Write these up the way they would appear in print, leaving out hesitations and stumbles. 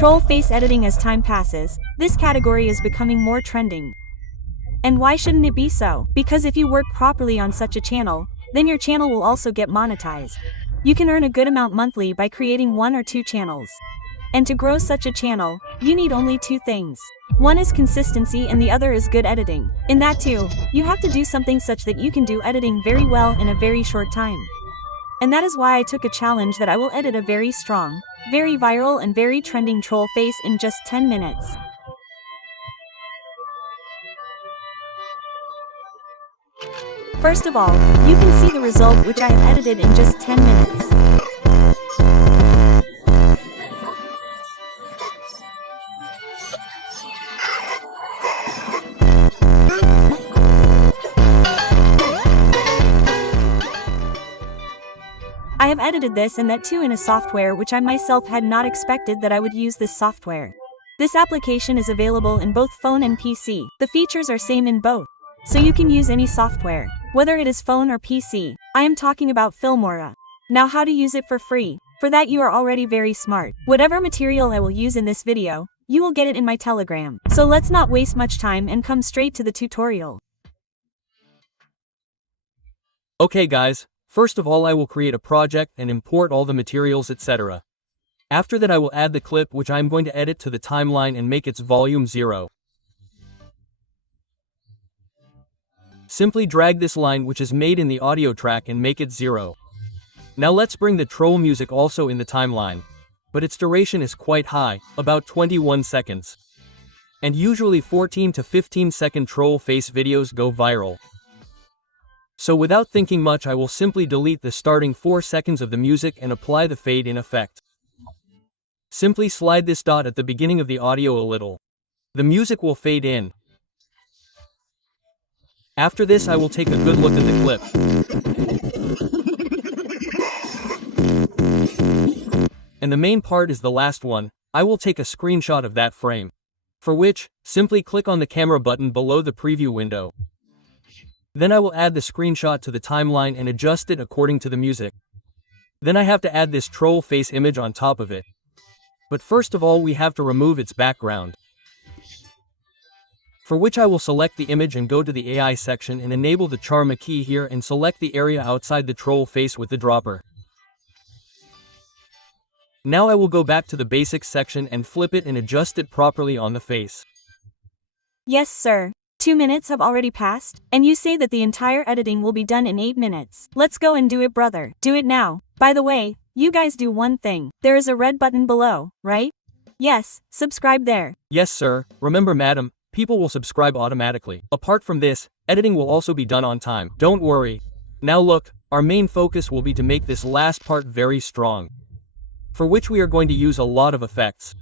Troll face editing. As time passes, this category is becoming more trending. And why shouldn't it be so? Because if you work properly on such a channel, then your channel will also get monetized. You can earn a good amount monthly by creating 1 or 2 channels. And to grow such a channel, you need only 2 things. One is consistency and the other is good editing. In that too, you have to do something such that you can do editing very well in a very short time. And that is why I took a challenge that I will edit a very strong, very viral and very trending troll face in just 10 minutes. First of all, you can see the result which I have edited in just 10 minutes. I have edited this and that too in a software which I myself had not expected that I would use this software. This application is available in both phone and PC. The features are same in both, so you can use any software, whether it is phone or PC. I am talking about Filmora. Now how to use it for free? For that you are already very smart. Whatever material I will use in this video, you will get it in my Telegram. So let's not waste much time and come straight to the tutorial. Okay guys, first of all I will create a project and import all the materials etc. After that I will add the clip which I am going to edit to the timeline and make its volume 0. Simply drag this line which is made in the audio track and make it 0. Now let's bring the troll music also in the timeline. But its duration is quite high, about 21 seconds. And usually 14 to 15 second troll face videos go viral. So without thinking much I will simply delete the starting 4 seconds of the music and apply the fade in effect. Simply slide this dot at the beginning of the audio a little. The music will fade in. After this I will take a good look at the clip. And the main part is the last one. I will take a screenshot of that frame. For which, simply click on the camera button below the preview window. Then I will add the screenshot to the timeline and adjust it according to the music. Then I have to add this troll face image on top of it. But first of all we have to remove its background. For which I will select the image and go to the AI section and enable the Charma key here and select the area outside the troll face with the dropper. Now I will go back to the basics section and flip it and adjust it properly on the face. Yes sir. 2 minutes have already passed, and you say that the entire editing will be done in 8 minutes. Let's go and do it brother. Do it now. By the way, you guys do one thing. There is a red button below, right? Yes, subscribe there. Yes sir, remember madam, people will subscribe automatically. Apart from this, editing will also be done on time. Don't worry. Now look, our main focus will be to make this last part very strong. For which we are going to use a lot of effects.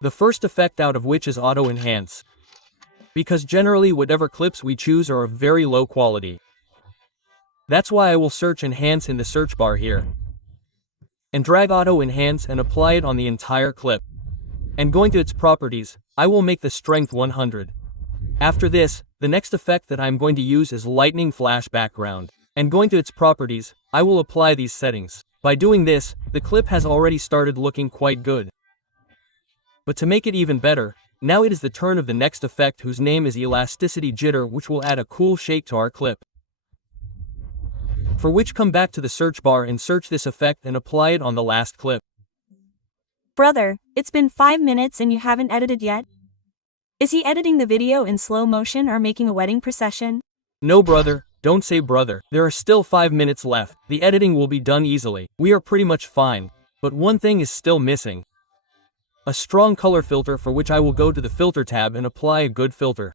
The first effect out of which is auto enhance. Because generally whatever clips we choose are of very low quality. That's why I will search enhance in the search bar here. And drag auto enhance and apply it on the entire clip. And going to its properties, I will make the strength 100. After this, the next effect that I am going to use is lightning flash background. And going to its properties, I will apply these settings. By doing this, the clip has already started looking quite good. But to make it even better, now it is the turn of the next effect whose name is elasticity jitter, which will add a cool shake to our clip. For which come back to the search bar and search this effect and apply it on the last clip. Brother, it's been 5 minutes and you haven't edited yet? Is he editing the video in slow motion or making a wedding procession? No brother, don't say brother. There are still 5 minutes left. The editing will be done easily. We are pretty much fine. But one thing is still missing. A strong color filter, for which I will go to the filter tab and apply a good filter.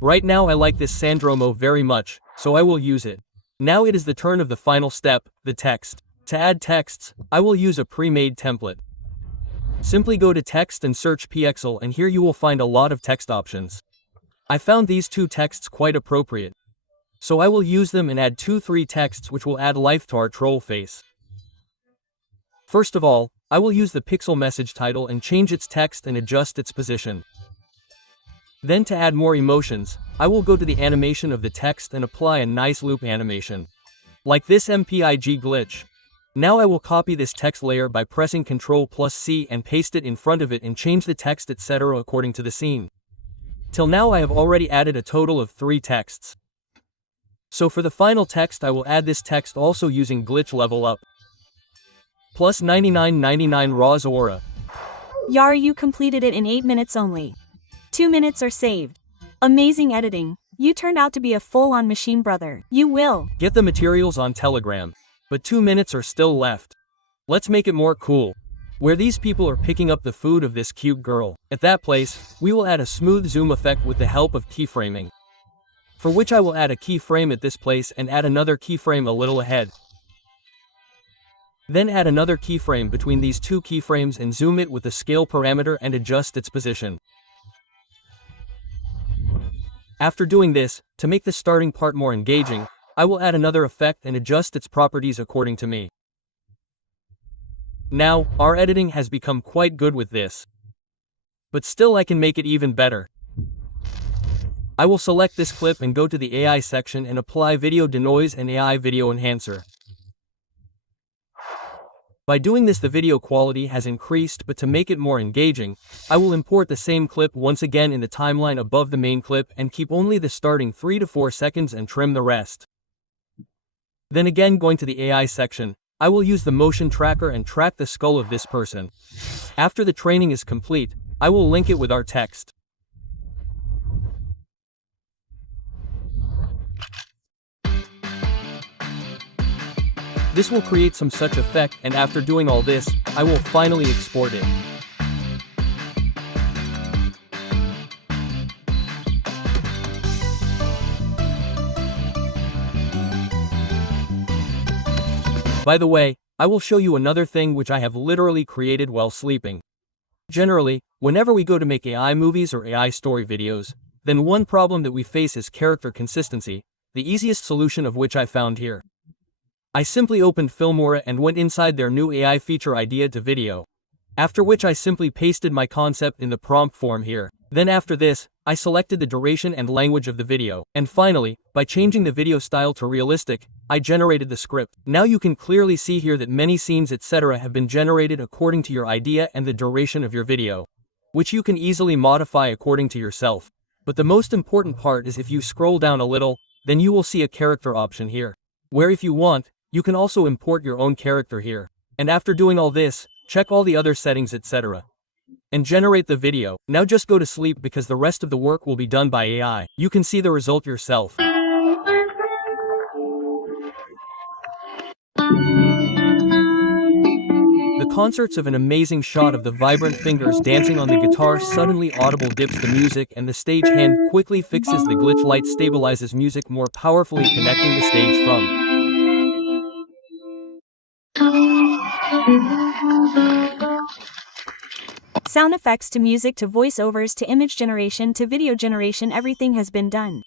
Right now I like this Sandromo very much, so I will use it. Now it is the turn of the final step, the text. To add texts, I will use a pre-made template. Simply go to text and search pixel and here you will find a lot of text options. I found these 2 texts quite appropriate. So I will use them and add 2-3 texts which will add life to our troll face. First of all, I will use the pixel message title and change its text and adjust its position. Then to add more emotions, I will go to the animation of the text and apply a nice loop animation. Like this MPIG glitch. Now I will copy this text layer by pressing Ctrl+C and paste it in front of it and change the text etc. according to the scene. Till now I have already added a total of 3 texts. So for the final text I will add this text also using glitch level up. Plus 9999 Raws Aura. Yar, you completed it in 8 minutes only. 2 minutes are saved. Amazing editing. You turned out to be a full-on machine, brother. You will get the materials on Telegram. But 2 minutes are still left. Let's make it more cool. Where these people are picking up the food of this cute girl. At that place, we will add a smooth zoom effect with the help of keyframing. For which I will add a keyframe at this place and add another keyframe a little ahead. Then add another keyframe between these 2 keyframes and zoom it with the scale parameter and adjust its position. After doing this, to make the starting part more engaging, I will add another effect and adjust its properties according to me. Now, our editing has become quite good with this. But still I can make it even better. I will select this clip and go to the AI section and apply Video Denoise and AI Video Enhancer. By doing this the video quality has increased, but to make it more engaging, I will import the same clip once again in the timeline above the main clip and keep only the starting 3 to 4 seconds and trim the rest. Then again going to the AI section, I will use the motion tracker and track the skull of this person. After the training is complete, I will link it with our text. This will create some such effect, and after doing all this, I will finally export it. By the way, I will show you another thing which I have literally created while sleeping. Generally, whenever we go to make AI movies or AI story videos, then one problem that we face is character consistency, the easiest solution of which I found here. I simply opened Filmora and went inside their new AI feature idea to video. After which I simply pasted my concept in the prompt form here. Then after this, I selected the duration and language of the video. And finally, by changing the video style to realistic, I generated the script. Now you can clearly see here that many scenes etc. have been generated according to your idea and the duration of your video, which you can easily modify according to yourself. But the most important part is if you scroll down a little, then you will see a character option here, where if you want, you can also import your own character here. And after doing all this, check all the other settings etc. and generate the video. Now just go to sleep because the rest of the work will be done by AI. You can see the result yourself. The concerts of an amazing shot of the vibrant fingers dancing on the guitar suddenly audible dips the music and the stage hand quickly fixes the glitch light stabilizes music more powerfully connecting the stage from sound effects to music to voiceovers to image generation to video generation, everything has been done.